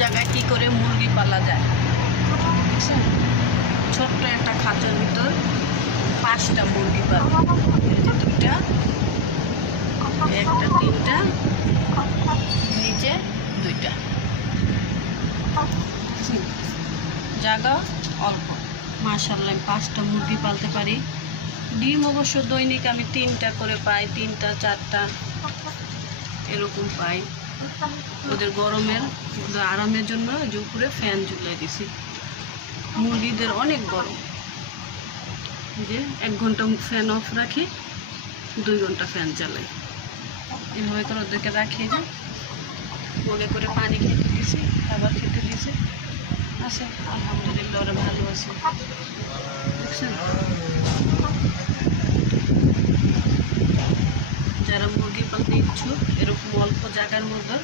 জায়গায় কি করে মুরগি পালা যায়। বুঝছেন, ছোট্ট একটা খাঁচার ভিতর 5টা মুরগি পাবে। এই যে 2টা, একটা 3টা, নিচে 2টা। জায়গা অল্প, মাশাআল্লাহ 5টা মুরগি পালতে পারি। ডিম অবশ্য দৈনিক আমি 3টা করে পাই, 3টা 4টা এরকম পাই। ওদের গরমের ওদের আরামের জন্য যে উপরে ফ্যান ঝুলাই দিছি। মুরগিদের অনেক গরম, যে 1 ঘন্টা ফ্যান অফ রাখি, 2 ঘন্টা ফ্যান চালাই। এভাবে করে ওদেরকে রাখি, যে মনে করে পানি খেতে দিছি, খাবার খেতে দিছি, আছে আলহামদুলিল্লাহ ওরা ভালো আছে। দেখছেন, যারা মুরগি পালতে ইচ্ছুক এরকম অল্প জায়গার মধ্যে